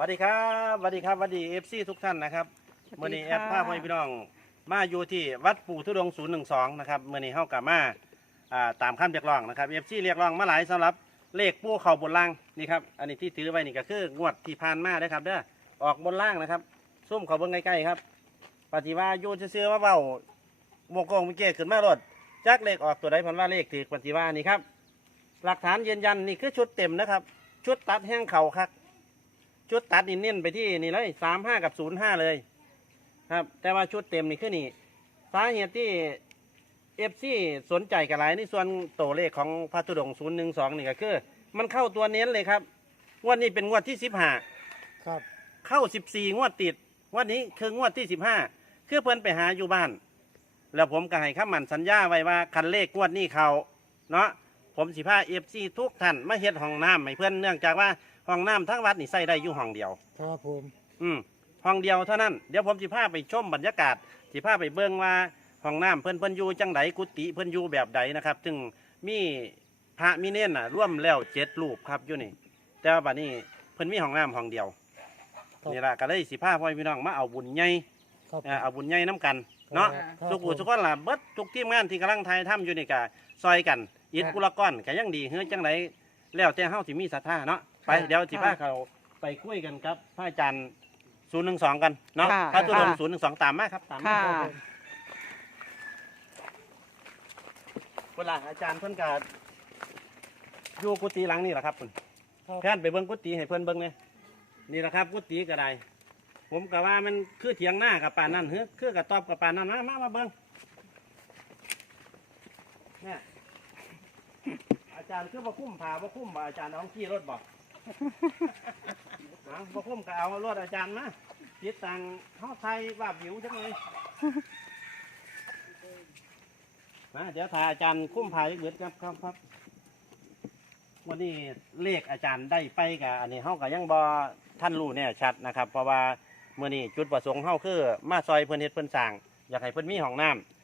วัสดีครับสวัสดีครับสวัสดีเอฟซีทุกท่านนะครับสวัเมื่อสดีนี้ค่ะแอปภาพให้พี่น้อง มาอยู่ที่วัดปู่ทุดงศูนย์หนึ่งสองนะครับเมื่อนี้เฮากลับมาอ่าตามคำเรียกร้องนะครับเอฟซีเรียกร้องมาหลายสำหรับเลขปู่เข่าบนล่างนี่ครับอันนี้ที่ถือไว้นี่ก็คืองวดที่ผ่านมาเด้อครับเด้อออกบนล่างนะครับซุ่มเขาเบิ้งใกล้ๆครับปฏิว่าอยู่เชื่อๆว่าเบาโมกงเมื่อกี้ขึ้นมารถจักเลขออกตัวใดผลว่าเลขถือปฏิว่านี่ครับหลักฐานยืนยันนี่คือชุดเต็มนะครับ ชุดตัดแห้งเข่าครับ ชุดตัดนี่เน้นไปที่นี่เลยสามห้ากับศูนย์ห้าเลย ครับ แต่ว่าชุดเต็มนี่คือนี่สาเหตุที่เอฟซีสนใจกันหลายในส่วนตัวเลขของพระธุดงศูนย์หนึ่งสองนี่ก็คือ มันเข้าตัวเน้นเลยครับงวดนี้เป็นงวดที่สิบห้าครับเข้าสิบสี่งวดติดงวดนี้คืองวดที่สิบห้าคือเพิ่นไปหาอยู่บ้าน แล้วผมก็ให้คำมั่นสัญญาไว้ว่าคันเลขงวดนี้เขาเนาะผมสิพาเอฟซีทุกท่านมาเฮ็ดห้องน้ำให้เพื่อนเนื่องจากว่า ห้องน้ำทั้งวัดนี่ใส่ได้อยู่ห้องเดียว ครับผม อืมห้องเดียวเท่านั้นเดี๋ยวผมสิพาไปชมบรรยากาศสิพาไปเบิ่งว่าห้องน้ำเพิ่นเพิ่นอยู่จังไดกุฏิเพิ่นอยู่แบบใดนะครับซึ่งมีพระมีเน้นน่ะร่วมแล้วเจ็ดรูปครับอยู่นี่ แต่ว่าบัดนี้เพิ่นมีห้องน้ำห้องเดียวนี่ล่ะก็เลยสิพาพ่อพี่น้องมาเอาบุญใหญ่ครับเอ่อเอาบุญใหญ่น้กันเนาะ ครับทุกผู้ผมทุกคนล่ะเบิดทุกทีมงานที่กำลังถ่ายทำอยู่นี่ก็ซอยกันอิฐครับกุละก้อนก็ยังดีเฮ้ยจังไดแล้วแต่เฮาสิมีศรัทธาเนาะ ไปครับเดี๋ยวสิพาเขาไปคุยกันครับพระอาจารย์ศูนย์หนึ่งสองกันเนาะค่ะพระตุลงค่ะ ศูนย์หนึ่งสองตามมาครับตามมาค่ะ เวลาอาจารย์เพิ่นก็อยู่กุฏิหลังนี่แหละครับเพิ่นครับแค่นไปเบิ่งกุฏิให้เพิ่นเบิ่งเนี่ยนี่แหละครับกุฏิก็ได้ผมก็ว่ามันคือเถียงหน้ากับปานนั่นเฮ้คือกระตอบกับปานนั่นมามามาเบิ่งเนี่ยอาจารย์คือบ่คุ้มผ่าบ่คุ้มบ่อาจารย์เอาขี่รถบ่ เอาบ่คุ้มก็เอารถอาจารย์มาติดตังเฮาไทยว่าบิวจังเลยนะเดี๋ยวถ่ายอาจารย์คุ้มผ่าอีกเบิดครับครับครับวันนี้เลขอาจารย์ได้ไปกับอันนี้เฮาก็ยังบ่ท่านรู้แน่ยชัดนะครับ เพราะว่าเมื่อนี้จุดประสงค์เฮาคือ มาซอยเพิ่นเฮ็ดเพิ่นสร้าง อยากให้เพิ่นมีห้องน้ำ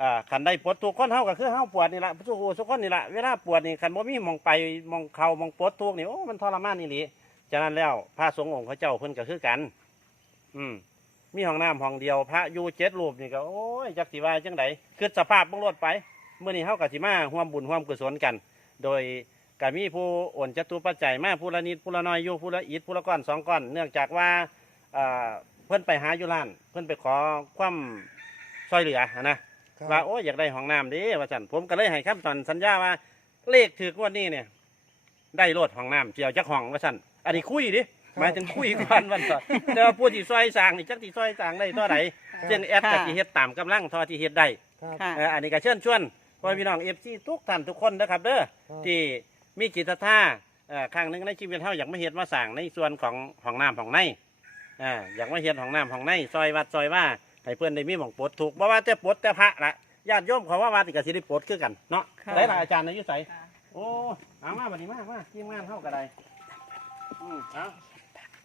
อ่าคันได้ปวดทุกคนเฮาก็คือเฮาปวดนี่ละทุกคนทุกคนนี่ละเวลาปวดนี่คันบ่มีมองไปมองเข้ามองปวดทุกนี่โอ้มันทรมานนี่หลีฉะนั้นแล้วพระสงฆ์องค์พระเจ้าเพิ่นก็คือกัน อืมมีห้องน้ำห้องเดียว พระอยู่เจ็ดรูปนี่ก็โอ้ยจักสิว่าจังไดคือสภาพบิ่งรถไปเมื่อนี้เฮาก็สิมาร่วมบุญร่วมกุศลกัน โดยก็มีผู้โอนจตุปัจจัยมาผู้ละนิดผู้ละน้อยอยู่ผู้ละอิดผู้ละก้อนสองก้อน เนื่องจากว่าเอ่อเพิ่นไปหาอยู่ร้าน เพิ่อนไปขอความช่วยเหลือนะ ครับ ว่าโอ้ยอยากได้ห้องน้ำเดิว่าจันผมก็เลยให้คำตอนสัญญาว่า เลขถือกงวันนี้เนี่ย ได้รถห้องน้ำเจียวจักห้องว่าจันอันนี้คุยดิหมายถึงคุยก่อนวันต่อแต่ว่าผู้ที่ซอยสร้างนี่จักที่ซอยสร้างได้เท่าไหร่เช่นแอดกับที่เฮ็ดตามกำลังเทอที่เฮ็ดได้ ครับค่ะ เอ่ออันนี้ก็เชิญชวนพ่อพี่น้องเอฟซีทุกท่านทุกคนนะครับเด้อครับที่มีจิตศรัทธาเอ่อครั้งหนึ่งในชีวิตเฮาอยากมาเฮ็ดมาสร้างในส่วนของห้องน้ำห้องในอ่าอยากมาเฮ็ดห้องน้ำห้องในซอยวัดซอยว่า ให้เพื่อนได้มีหม่องปลดทุกข์บ่ว่าแต่ปลดแต่พระละญาติโยมเขาว่าวัดนี่ก็สิได้ปลดคือกันเนาะค่ะได้ละอาจารย์อายุไสโอ้เอามาบัดนี้มามาทีมงานเฮาก็ได้อืมเอา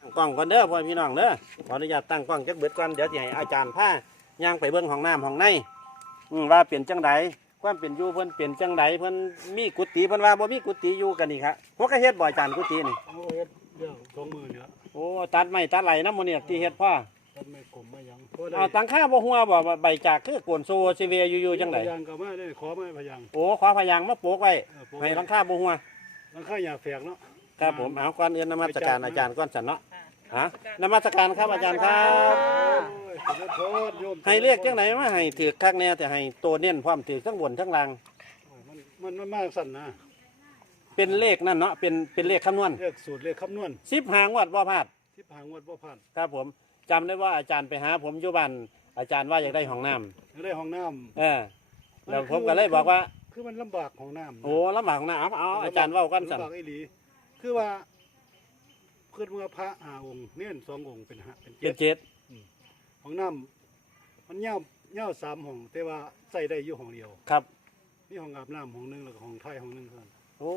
ตั้งกล้องก่อนเด้อพ่อพี่น้องเด้อขออนุญาตตั้งกล้องจักเบิดก่อนเดี๋ยวสิให้อาจารย์พาย่างไปเบิ่งห้องน้ำห้องในอืมว่าเปลี่ยนจังไดความเปลี่ยนอยู่เพิ่นเปลี่ยนจังไดเพิ่นมีกุฏิเพิ่นว่าบ่มีกุฏิอยู่กันนี่ครับหัวกระเฮ็ดบ่อาจารย์กุฏินี่ โอ้เฮ็ดเรื่องสองมือเนี่ยโอ้ตัดไม้ตัดไหลน้ำมันเนี่ยที่เฮ็ดพ่อท่า นไม่กลมไม่ยังเพราะได้เอาตังค่าบ่หัวบ่ใบจากคือโกนโซซีเวอยู่ๆจังไดพยางก็มาได้ขอมาพยางโอ้ขอพยางมาโปกไว้เออผมให้หลังค่าบ่หัวหลังค่าอย่าแฝกเนาะครับผมเอาก่อนอื่นนมัสการอาจารย์ก่อนสันเนาะฮะนมัสการครับอาจารย์ครับ โอ้ยขอโทษโยมให้เรียกจังไดมาให้ถือคักแน่แต่ให้ตัวเน้นพร้อมถือทั้งบนทั้งล่างมันมันมันมากสั่นนะเป็นเลขนั่นเนาะเป็นเป็นเลขคำนวณเรียกสูตรเรียกคำนวณ10หางวดบ่พลาดที่ผางวดบ่ผ่านครับผม จำได้ว่าอาจารย์ไปหา ผมอยู่บ้านอาจารย์ว่าอยากได้ห้องน้ำได้ห้องน้ำเออแล้วผมก็เลยบอกว่า คือมันลำบากของน้ำโอ้ลำบากห้องน้ำเอาเอาอาจารย์เว่ากันสั่นลำบากไอ้หลี คือว่าเพื่อนเมื่อพระห้าองค์เนี่ยสององค์เป็นห้าเป็นเป็เจ็นดเจ็ดห้องน้ำมันเง่าเง่าสามห้องแต่ว่าใส่ได้อยู่ห้องเดียวครับ นี่ห้องอาบน้ำห้องหนึงแล้วก็ห้องไทยห้องหนึงเท่านั้นโอ้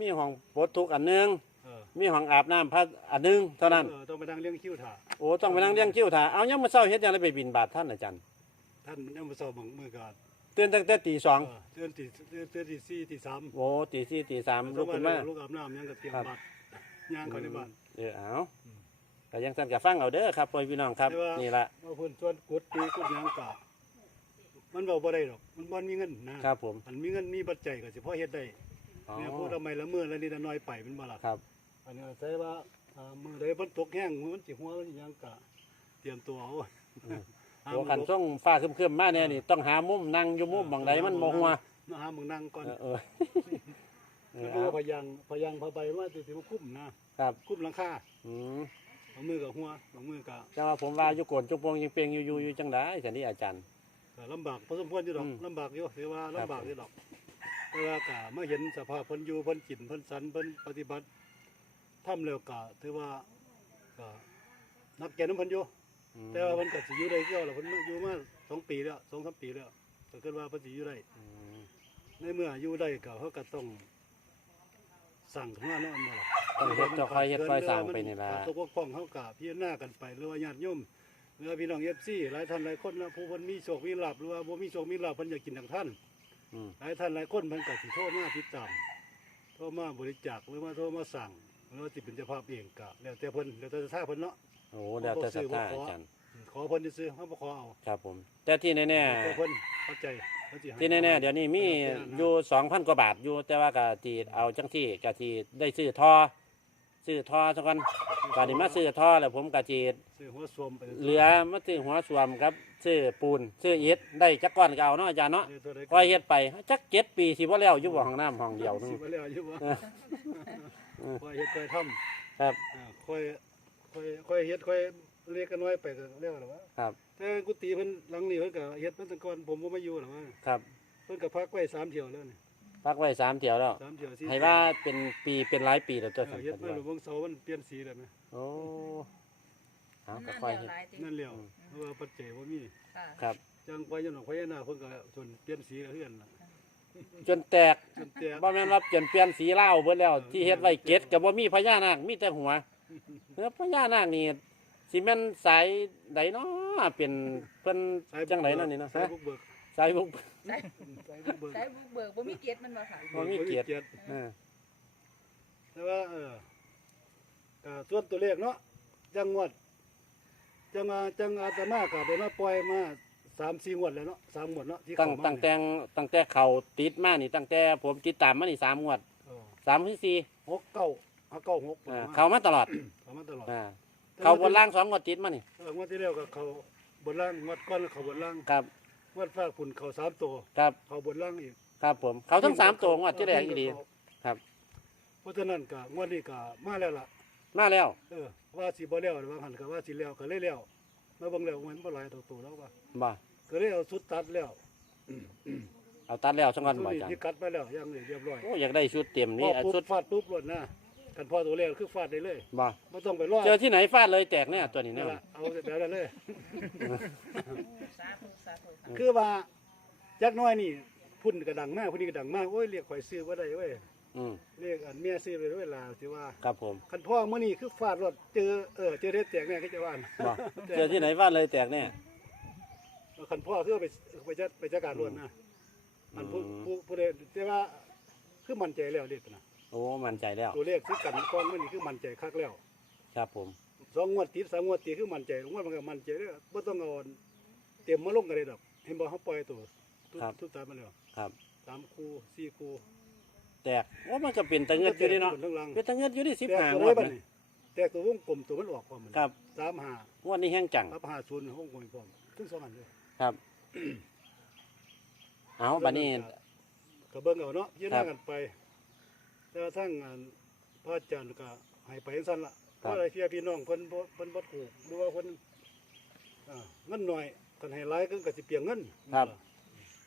มีห้องปลดทุกข์อันหนึง เออมีห้องอาบน้ำพัดอันหนึงเท่านั้นออต้องไปนั่งเลี้ยงคิ้วถ่าโอ้ต้องไปนั่งเลี้ยงคิ้วถ่าเอายังมาเศร้าเฮ็ดยังไงไปบินบาทท่านอาจารย์ท่านมันยังมาสอบบังมือการตื่นตั้งแต่ตีสองเออเตือนตีเตือนเตือนตีสี่ตีสามโอ้ตีสี่ตีสามลุกขึ้นมา ลูกอาบน้ำยังกับเตรียมครับ บัตรย่างเขาในบ้านเเออเอาก็ยังสั่นกับฟังเอาเด้อครับพ่อพี่น้องครับแต่ว่านี่ละว่าเพิ่นชวนกดตีกดหยังกะมันเว้าบ่ได้ดอก มันบ่มีเงินนะครับผม อันมีเงินมีปัจจัยก็สิพอเฮ็ดได้ อ๋อเนี่ยพูดทำไมละมื้อละนิดละน้อยไปเป็นบ่ล่ะครับ อันนี้ใช้ว่าอ่ามื้อใดฝนตกแห้งมันสิหัวมันสิหยังกะ เตรียมตัวเอาอืม หาตัวหขันลบช่วงฟ้าครึมๆมาเนี่ยนี่ต้องหามุมนั่งอยู่มุมบางใดมันโมหัวมาหามึงนั่งก่อนเออเออเออแล้วเอาก็พยังพยังพาไปว่าสิสิมาคุ้มนะครับคุ้มหลังคาอืมเอามือกับหัวเอามือกับจังว่าผมว่าอยู่โกนจุกโปงยิงเปียงอยู่อยู่อยู่จังไดสันนี่อาจารย์ ก็ลำบากพอสมควรอยู่ดอกอืมลำบากอยู่ถือว่าครับลำบากอยู่ดอก แต่ว่าก็มาเห็นสภาพเพิ่นอยู่เพิ่นกินเพิ่นสันเพิ่นปฏิบัติทำแล้วก็ถือว่าก็นักแก่น้ำเพิ่นอยู่อืมแต่ว่าเพิ่นก็สิอยู่ได้เกี่ยวแล้วเพิ่นมาอยู่มาสองปีแล้วสองสามปีแล้วก็คิดว่าเพิ่นสิอยู่ได้ อืมในเมื่ออยู่ได้ก็เขาก็ต้องสั่งขึ้นมาเนาะบ่ล่ะต้องเฮ็ดเจ้าคอยเฮ็ดคอยสร้างไปนี่ล่ะ ขาดตกบกพร่องเขากะพิจารณากันไปหรือว่าญาติโยมหรือว่าพี่น้องเอฟซีหลายท่านหลายคนนะผู้เพิ่นมีโชคมีลาภหรือว่าบ่มีโชคมีลาภเพิ่นอยากกินทางท่านอืม หลายท่านหลายคนเพิ่นก็สิโทรมาติดตามโทรมาบริจาคหรือว่าโทรมาสั่งหรือว่าสิเป็นเจ้าภาพเองกะแล้วแต่เพิ่นแล้วแต่ศรัทธาเพิ่นเนาะ โอ้แล้วแต่ศรัทธาอาจารย์ขอเพิ่นซื้อๆเฮาบ่ขอเอาครับผม แต่ที่แน่แต่เพิ่นเข้าใจเขาสิให้ๆที่แน่ๆเดี๋ยวนี้มีอยู่สองพันกว่าบาทอยู่แต่ว่ากะทีเอาจังที่กะทีได้ซื้อทอ ซื้อทอสักวันก่อนนี้มาซื้อทอแล้วผมกะทีซื้อหัวสวมไปเหลือมาซื้อหัวสวมครับซื้อปูนซื้ออิฐได้จักก้อนก็เอาเนาะอาจารย์เนาะเออตัวใดคอยเฮ็ดไปจักเจ็ดปีสิบ่แล้วอยู่บ่ห้องน้ำห้องเดียวนึงสิบ่แล้วอยู่บ่เออเออค่อยเฮ็ดค่อยทำครับอ่าค่อยค่อยค่อยเฮ็ดค่อยเรียกกันน้อยไปก็เรียกว่าหรอวะครับแต่กุฏิเพิ่นหลังนี้เพิ่นก็เฮ็ดมาตั้งก่อนผมบ่มาอยู่หรอกว่าครับ เพิ่นก็พักไว้สามเที่ยวแล้วนี่ พักไว้สามเที่ยวแล้วสามเที่ยวสี่ให้ว่าเป็นปีเป็นหลายปีแล้วตัวเอสัอนเฮ็ดปัจมาจุหลบันวงเสามันเปลี่ยนสีแล้วนะโอ้เอานั่นก็เดียวค่อยเฮ็ด หลายตินั่นแล้วเพราะว่าปัจจัยบ่มีค่ะครับ จังไปยันหนองพญานาคเพิ่นก็จนเปลี่ยนสีแล้วเฮือนล่ะจนแตกจนแต่บ่แม่นว่าจนเปลี่ยนสีเหล้าเบิดแล้ว ที่เฮ็ดไว้เกตก็บ่มีพญานาคมีแต่หัวเออพญานาคนี่สิแม่นสายใดเนาะเป็นเพิ่นจังไดนั่นนี่เนาะสายฮะบุกเบิกสายบุกใส่สายบุกเบิกใส่บุกเบิกบ่มีเกียรติมันบ่ค่ะ บ่มีเกียรติบ่เออแต่ว่าเออก็ส่วนตัวเลขเนาะจังงวดจังอาจังอาตมาก็ได้มาปล่อยมา3-4งวดแล้วเนาะสามงวดเนาะที่ตั้งเข้ามาตั้งแต่งตั้งแต่เขาติดมานี่ตั้งแต่ผมติดตามมานี่สามงวดเออสามที่สี่หกเก้าห้าเก้าหกอ่าเขามาตลอดเขามาตลอดอ่าเขาบนล่างสองงวดติดมานี่เอองวดที่แล้วก็เขาบนล่างงวดก้อนเขาบนล่างครับง วดฟ้าฝุ่นเขาสามตัวครับเขาบนล่างอีกครับผม เขาทั้งสามตัวงวดที่แรกอีดี ครับ เพราะฉะนั้นก็งวดนี้ก็มาแล้วล่ะ มาแล้ว เออว่าสิบ่แล้วว่าหันก็ว่าสิแล้วก็เลยแล้วมาเบิ่งแล้วมันบ่หลายตัวตัวแล้วว่าบ่ก็เลยเอาสุดตัดแล้วเอาตัดแล้วสังกันสุดบ่นี้จังที่กัดไปแล้วอย่างนี้เรียบร้อยโอ้อยากได้ชุดเต็มพนี่ออะปุ๊บชุดฟาดปุ๊บรถนะ กันพอตัวเลขคือฟาดได้เลยบ่บ่ต้องไปรอเจอที่ไหนฟาดเลยแตกเนี่ยตัวนี้นั่เนี่ยนล่ะเอาแต่นั้นเลย สาธุสาธุค่ะคือว่าจักหน้อยนี่พุ่นก็ดังมากพุ่นนี่ก็ดังมากโอ้ยเรียกข่อยซื้อบ่ได้เว้ยอืมเรียกอันเมียซื้อไปเวลาสิว่าครับผมคันพ่อมื้อนี้คือฟาดรถเจอเออเจอเด็ดแตกแน่ก็จะว่านะบ่เจอที่ไหนฟาดเลยแตกเนี่ย คันพ่อคือไปไปจัดไปจัดการรถนะอันผู้อืมผู้ผู้ใดแต่ว่าคือมั่นใจแล้วเด็กนะ โอ้มั่นใจแล้ว ตัวเลขคือกันก้อนมื้อนี้คือมั่นใจคักแล้วครับผม สองงวดติดสามงวดติดคือมั่นใจงวดมันก็มั่นใจเด้อบ่ต้องเอาเต็มมาลงกันเลยดอกเห็นบ่เฮาปล่อยตัวทุกทุกตามมาแล้วครับ สามคู่สี่คู่แตกโอ้มันก็เป็นตะเงิดอยู่ดิเนาะทั้งหลังเป็นตะเงิดอยู่ดิสิบแตกห้าตัวงเลวยดบัดนะนี้แตกตัววงกลมตัวมันออกพร้อมมันครับสามห้างวดนี้แห้งจังรับห้าศูนย์วงกลมพร้อมทั้งสองอันเลยครับ เอาบัดนี้ก็เบิ่งเอาเนาะยืนหครัน้าบกันไป แต่ว่าทั้งอันพระอาจารย์ก็ให้ไปจังซั่นล่ะเพครับราะอะไรเพียพี่น้องเพิ่นบ่เพิ่นบ่ถูกหรือว่าเพิ่นอ่าเงินน้อยกันให้หลายก็ก็สิเปลียงเงินครับ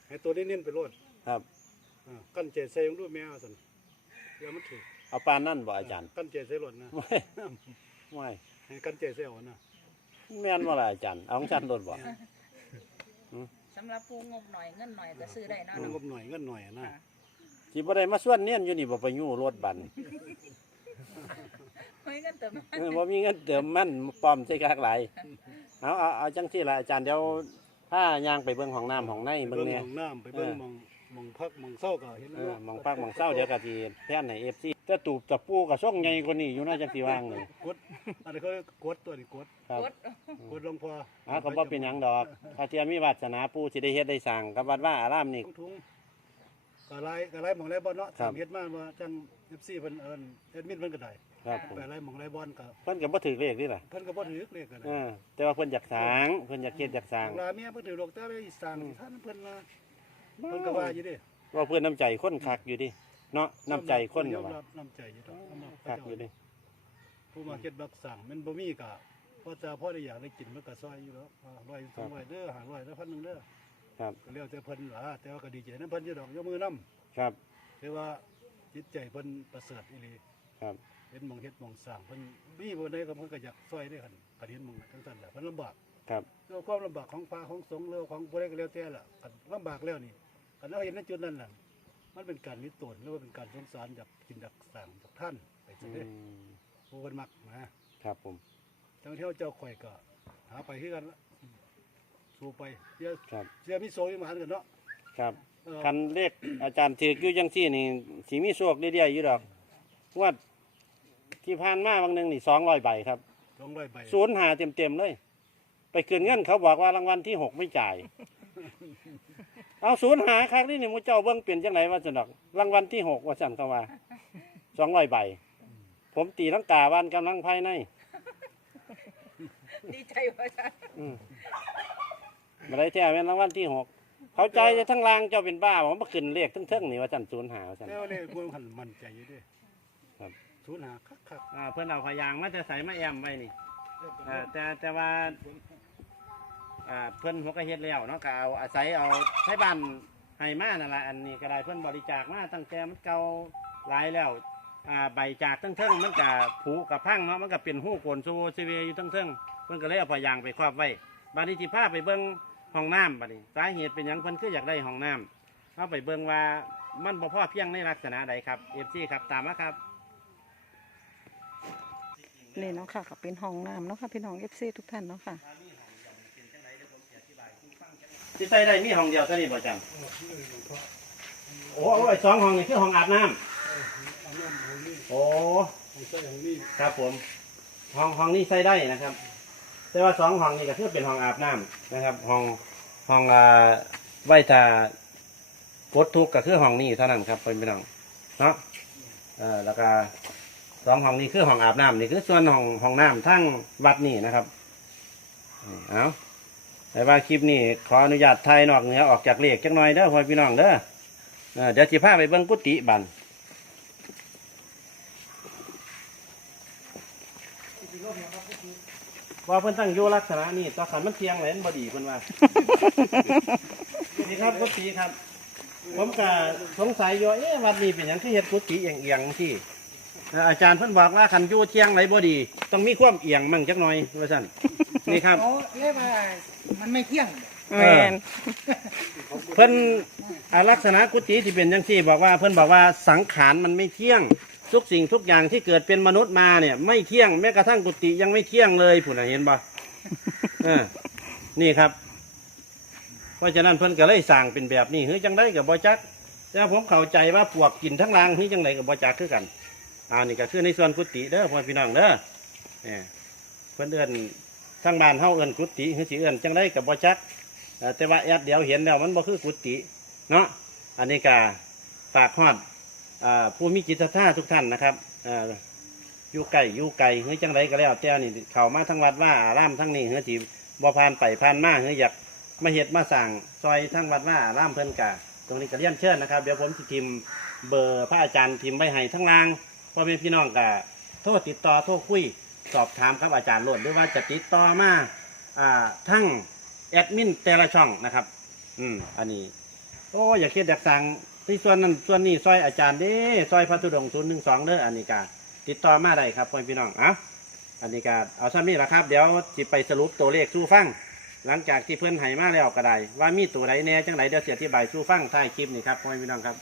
ให้ตัวเน้นๆไปโลดครับ อ่ากั้นใจใส่ของด้วยแม่ว่าซั่นเดี๋ยวมันถูกเอาปานนั่นบ่อาจารย์กั้นใจใส่รถนะ ไม่ไม่ให้กั้นใจใส่เอานะ แม่นว่าล่ะอาจารย์เอาของฉันโดนบ่ สำหรับผู้งบหน่อยเงินหน่อยก็ซื้อได้เนาะมันเนาะ งบหน่อยเงินหน่อยนะค่ะ สิบ่ได้มาส่วนเนียนอยู่นี่บ่ไปยู่รถบันเฮ้ยเงินเติมเออบ่มีเงินเติมมันปลอมใส่กากหลายเอาเอาเอาจังซี่ล่ะอาจารย์เดี๋ยวถ้ายางไปเบิ่งห้องน้ำห้องในไปเบิ่งเบิ่งแหน่ห้องน้ำไปเบิ่งเออ หมองหมองพักหมองเศร้าก็เห็นเอแล้วอหมองปักหมองเศร้าเดี๋ยวก็สิแทนให้ FC แต่ตูบตะปูก็ส่งใหญ่กว่านี้อยู่เนาะจังสิวางนี่กดอันนี้เขาเรียกกดตัวนี้กดครับ กดกดหลวงพ่ออ่าก็บ่เป็นหยังดอกถ้าเทียมีวาสนาปู่สิได้เฮ็ดได้สร้างกับวัดว่าอารามนี่ถุง ก็ไล่ก็ไล่หมองไล่บอลเนาะครับ ทำเฮ็ดมาว่าจัง FC เพิ่นเอิ้นแอดมินเพิ่นก็ได้ครับผมไปไล่หมองไล่บอลก็เพิ่นก็บ่ถือเลขนี่ล่ะเพิ่นก็บ่ถือเลขกันเออแต่ว่าเพิ่นอยากสร้างเพิ่นอยากเฮ็ดอยากสร้าง ลาเมียเพิ่นถือดอกแต่ได้สั่งท่านเพิ่นมาเพิ่นก็ว่าอยู่ดิว่าเพื่อนน้ำใจคนคักอยู่ดิเนาะน้ำใจคนยอมว่ารับน้ำใจอยู่ดอกน้ำรับคักอยู่ดิผู้มาเฮ็ดบักสั่งมันบ่มีก็พอจะพอได้อยากได้กินมันก็ซอยอยู่แล้วร้อยสองร้อยเด้อหาร้อยแล้วพันหนึงเด้อ ครับ ก็แล้วแต่เพิ่นล่ะแต่ว่าก็ดีใจนำเพิ่นอยู่ดอกยกมือนำครับแต่ว่าจิตใจเพิ่นประเสริฐอีหลีครับ เห็นหมองเฮ็ดหมองสร้างเพิ่นมีบ่ได้ก็เพิ่นก็อยากซอยได้คั่นก็เห็นหมองจังซั่นแหละเพิ่นลำบากครับ เรื่องความลำบากของฟ้าของสงฆ์เรื่องของผู้ใดก็แล้วแต่ล่ะคันลำบากแล้วนี่คันเราเห็นในจุดนั้นน่ะมันเป็นการนิตนหรือว่าเป็นการสงสารอยากกินอยากสร้างจากท่านไปอืซะเด้มผู้เพิ่นมักนะ ครับผมจังเที่ยวเจ้าข่อยก็หาไปคือกันละ สู้ไปเสียครับ เสียมีโซมีมาหันกันเนาะครับเออคันเลขอาจารย์ถืออยู่จังซี่นี่สีมีโชคเรื่อยๆอยู่ดอกงวดที่ผ่านมาบางหนึงนี่สองร้อยใบครับสองร้อยใบศูนย์หาเต็มๆเลย ไปคืนเงินเขาบอกว่ารางวัลที่หกไม่จ่าย เอาศูนย์หาครั้งนี้นี่หมูเจ้าเบิ้งเปลี่ยนจังไหนว่าสนอกรางวัลที่หกว่าสั่นเขาว่าสองร้อยใบ ผมตีลังกาวันกำลังภายใน ดีใจว่าจ้ะอืม มาได้แท้เป็นรางวัลที่หกเขาใจจะทั้งรางเจ้าเป็นบ้าผมมาขึ้นเลขทั้งเทิงนี่ว่าสั่นศูนย์หาว่าสั่นแล้วเลยพวกหันมั่นใจอยู่เด้ครับ ศูนย์หาคักคักอ่าเพื่อนเอาพยางมาจะใส่มาแอมไว้นี่ๆอ่าแต่แต่ว่าอ่าเพื่อนหัวกระเฮ็ดแล้วเนาะก็เอาอาศัยเอาใช้บ้านให้มานั่นแหละอันนี้ก็ได้เพื่อนบริจาคมาตั้งแต่มันเก่าหลายแล้วอ่าใบจากตั้งเทิงมันก็ผุกับพังเนาะมันก็เป็นหู้โกนโซเซเวอยู่ตั้งเทิงเพื่อนก็เลยเอาพยางไปครอบไว้บาดนี้ที่พาไปเบิ้ง ห้องน้ำบัดนี้สาเหตุเป็นหยังเพิ่นคืออยากได้ห้องน้ำเอาไปเบิ้งว่ามันบ่พอเพียงในลักษณะใดครับเอฟซีครับตามมาครับ นี่เนาะค่ะก็เป็นห้องน้ำเนาะค่ะพี่น้องเอฟซีทุกท่านเนาะค่ะ ที่ใส่ได้มีห้องเดียวเท่านี้บ่จังโอ้โอ้ไอ้สองห้องนี่คือห้องอาบน้ำเอาน้ำเอานี่โอ้เอาใส่ของนี่ครับผม ห้องห้องนี้ใส่ได้นะครับ แต่ว่าสองห้องนี้ก็คือเป็นห้องอาบน้ำนะครับห้องห้องอ่าไว้ตากดทุกข์ก็คือห้องนี้เท่านั้นครับเป็นพี่น้องเนาะเออแล้วก็สองห้องนี้คือห้องอาบน้ำนี่คือส่วนห้องห้องน้ำทั้งวัดนี่นะครับนี่เอาแต่ว่าคลิปนี้ขออนุญาตไทยนอกเหนือออกจากเลขจักหน่อยเด้อพ่อพี่น้องเด้อเออเดี๋ยวสิพาไปเบิ่งกุฏิบัน ว่าเพิ่นตั้งอยู่ลักษณะนี้ต่อขันมันเทียงเลยมันบดีเพิ่นว่า นี่ครับกุฏิครับ ผมก็สงสัยอยู่ว่าเอ๊ะวัดนี้เป็นหยังคือเฮ็ดกุฏิเอียงๆที่เอ่ออาจารย์เพิ่นบอกว่าคันอยู่เที่ยงไหนบ่ดี ต้องมีความเอียงมั่งจักหน่อยว่าซั่นนี่ครับเขาเรียกว่ามันไม่เที่ยงเอแมอนเพิ่นอ่าลักษณะกุฏิที่เป็นจังซี่ บอกว่าเพิ่นบอกว่าสังขารมันไม่เที่ยง ทุกสิ่งทุกอย่างที่เกิดเป็นมนุษย์มาเนี่ย ไม่เที่ยงแม้กระทั่งกุฏิยังไม่เที่ยงเลยผู้น่ะเห็นบ่เออ นี่ครับ เพราะฉะนั้นเพิ่นก็เลยสั่งเป็นแบบนี้เฮ้ยจังได้กับบ่จักแต่ผมเข้าใจว่าปวกกินทั้งรางเฮ้ยจังไดกับบ่จักคือกันอ่านี่ก็คือในส่วนกุฏิเด้อพ่อพี่น้องเด้อเนี่ยเพิ่นเอื้อนทั้งบ้านเฮาเอื้อนกุฏิเฮ้ยสิเอื้อนจังได้กับบ่จักเอ่อแต่ว่าแอดเดี๋ยวเห็นแล้วมันบ่คือกุฏิเนาะอันนี้ก็ฝากฮอดอ่า ผู้มีจิตศรัทธาทุกท่านนะครับอยู่ไกลอยู่ไกลเฮ้ยจังไรก็แล้วแต่นี่เข้ามาทั้งวัดว่าอารามทั้งนี้เฮ้ยสิบ่ผ่านไปผ่านมาเฮ้ยอยากมาเฮ็ดมาสั่งซอยทั้งวัดว่าอารามเพิ่นกะตรงนี้ก็เรียนเชิญนะครับ เดี๋ยวผมสิพิมพ์เบอร์พระอาจารย์พิมพ์ไว้ให้ทั้งล่างพ่อแม่พี่น้องกะโทรติดต่อโทรคุยสอบถามครับอาจารย์โลดหรือว่าจะติดต่อมาอ่าทั้งแอดมินแต่ละช่องนะครับ อืมอันนี้โอ้อยากเคิดอยากสั่ง ที่ส่วนนั้นส่วนนี้ซอยอาจารย์เด้ซอยพระธุดงศูนย์หนึ่งสองเด้ออันนี้กาติดต่อมาได้ครับพ่อพี่น้องอะอันนี้กาเอาซ้ำนี่ละครับ เดี๋ยวจิไปสรุปตัวเลขสู้ฟัง หลังจากที่เพื่อนไห้มาแล้วก็ได้ว่ามีตัวใดแน่จังไหนเดี๋ยวเสียที่บายสู้ฟังท้ายคลิปนี่ครับพ่อพี่น้องครับ